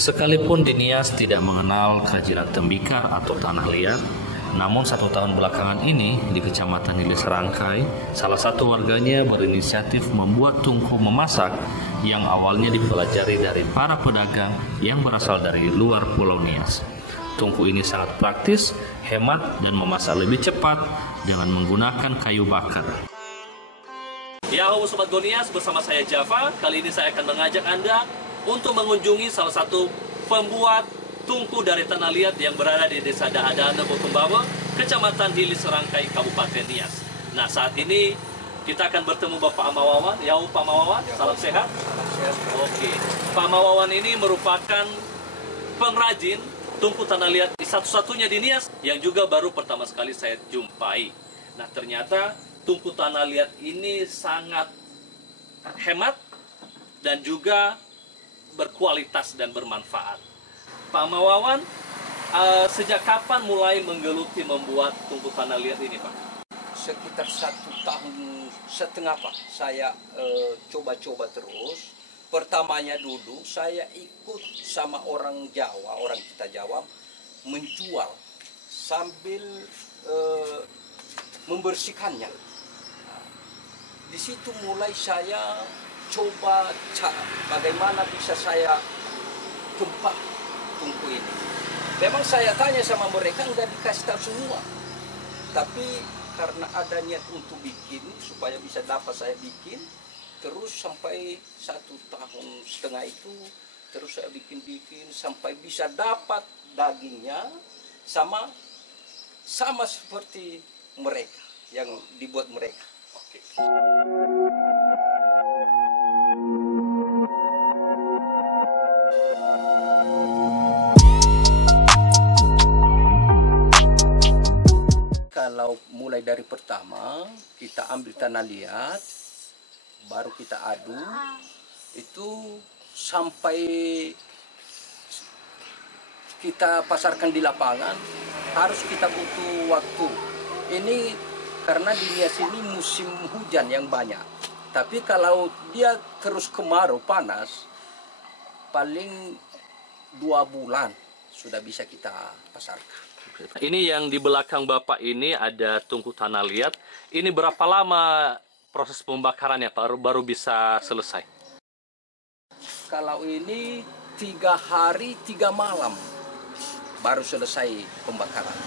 Sekalipun di Nias tidak mengenal kerajinan tembikar atau tanah liat, namun 1 tahun belakangan ini di Kecamatan Hili Serangkai, salah satu warganya berinisiatif membuat tungku memasak yang awalnya dipelajari dari para pedagang yang berasal dari luar Pulau Nias. Tungku ini sangat praktis, hemat, dan memasak lebih cepat dengan menggunakan kayu bakar. Yahoo Sobat Gonias, bersama saya Java. Kali ini saya akan mengajak Anda untuk mengunjungi salah satu pembuat tungku dari tanah liat yang berada di Desa Dahadana, Bokumbawa, Kecamatan Hili Serangkai, Kabupaten Nias. Nah, saat ini kita akan bertemu Bapak Amawawan. Yahoo Pak Amawawan, salam sehat. Oke, Pak Amawawan ini merupakan pengrajin tungku tanah liat satu-satunya di Nias yang juga baru pertama sekali saya jumpai. Nah, ternyata tungku tanah liat ini sangat hemat dan juga berkualitas dan bermanfaat. Pak Amawawan, sejak kapan mulai menggeluti membuat tungku tanah liat ini, Pak? Sekitar 1,5 tahun Pak. Saya coba-coba terus. Pertamanya dulu saya ikut sama orang Jawa, orang kita Jawa, menjual sambil membersihkannya. Nah, di situ mulai saya coba bagaimana bisa saya tempat tungku ini. Memang saya tanya sama mereka, nggak dikasih tahu semua. Tapi karena ada niat untuk bikin, supaya bisa dapat saya bikin, terus sampai 1,5 tahun itu, terus saya bikin sampai bisa dapat dagingnya sama seperti mereka yang dibuat mereka. Oke. Kalau mulai dari pertama kita ambil tanah liat, baru kita aduk, itu sampai kita pasarkan di lapangan harus kita butuh waktu. Ini karena di Nias ini musim hujan yang banyak. Tapi kalau dia terus kemarau panas, paling 2 bulan sudah bisa kita pasarkan. Ini yang di belakang Bapak ini ada tungku tanah liat. Ini berapa lama proses pembakarannya, Pak, baru bisa selesai? Kalau ini 3 hari 3 malam baru selesai pembakaran.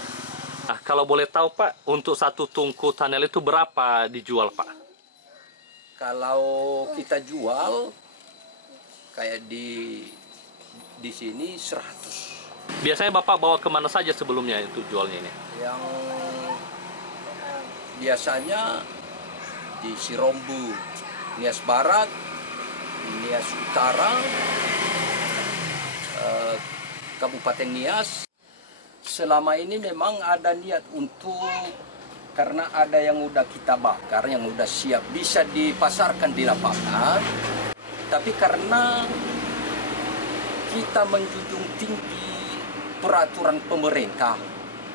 Nah, kalau boleh tahu, Pak, untuk satu tungku tanah liat itu berapa dijual, Pak? Kalau kita jual kayak di sini 100. Biasanya Bapak bawa kemana saja sebelumnya itu jualnya ini? Yang biasanya di Sirombu, Nias Barat, Nias Utara, Kabupaten Nias. Selama ini memang ada niat untuk, karena ada yang udah kita bakar, yang udah siap bisa dipasarkan di lapangan. Tapi karena kita menjunjung tinggi peraturan pemerintah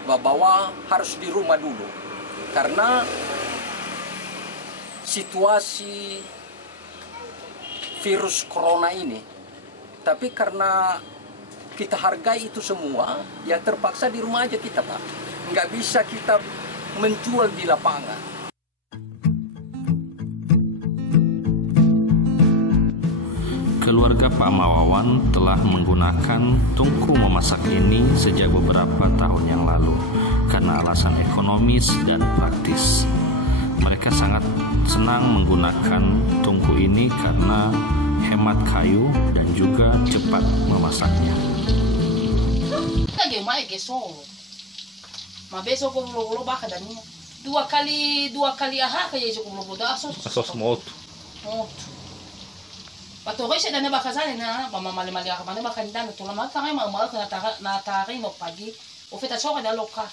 bahwa harus di rumah dulu karena situasi virus corona ini. Tapi karena kita hargai itu semua, ya terpaksa di rumah aja kita, Pak. Nggak bisa kita menjual di lapangan. Keluarga Pak Amawawan telah menggunakan tungku memasak ini sejak beberapa tahun yang lalu karena alasan ekonomis dan praktis. Mereka sangat senang menggunakan tungku ini karena hemat kayu dan juga cepat memasaknya. Asos moto. Patuloy siya na bakasali na mamamali-mali ka pa na bakanda na tulama ta kay mammal ka na taray no pagi o fita so ka na loka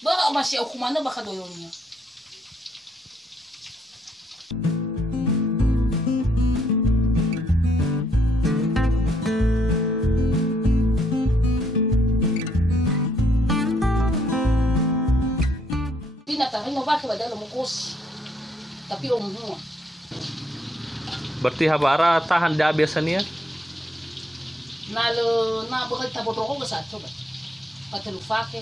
ba masih ako kumano baka doyon niya. Pinataray no bakit ba dalo mo kus tapi umho. Berarti habara tahan dah biasanya? Nalo na bakal taboto ko sa ato ba. Patalufake.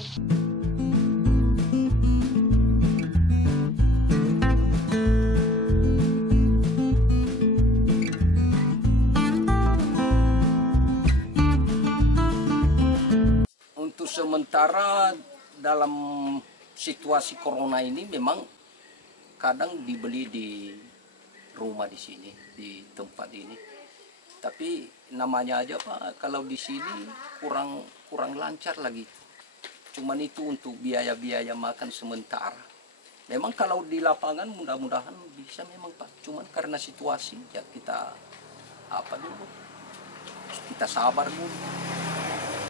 Untuk sementara dalam situasi corona ini memang kadang dibeli di rumah di sini, di tempat ini. Tapi namanya aja Pak, kalau di sini kurang lancar lagi. Cuman itu untuk biaya-biaya makan sementara. Memang kalau di lapangan mudah-mudahan bisa memang Pak. Cuman karena situasi ya kita apa dulu, kita sabar dulu.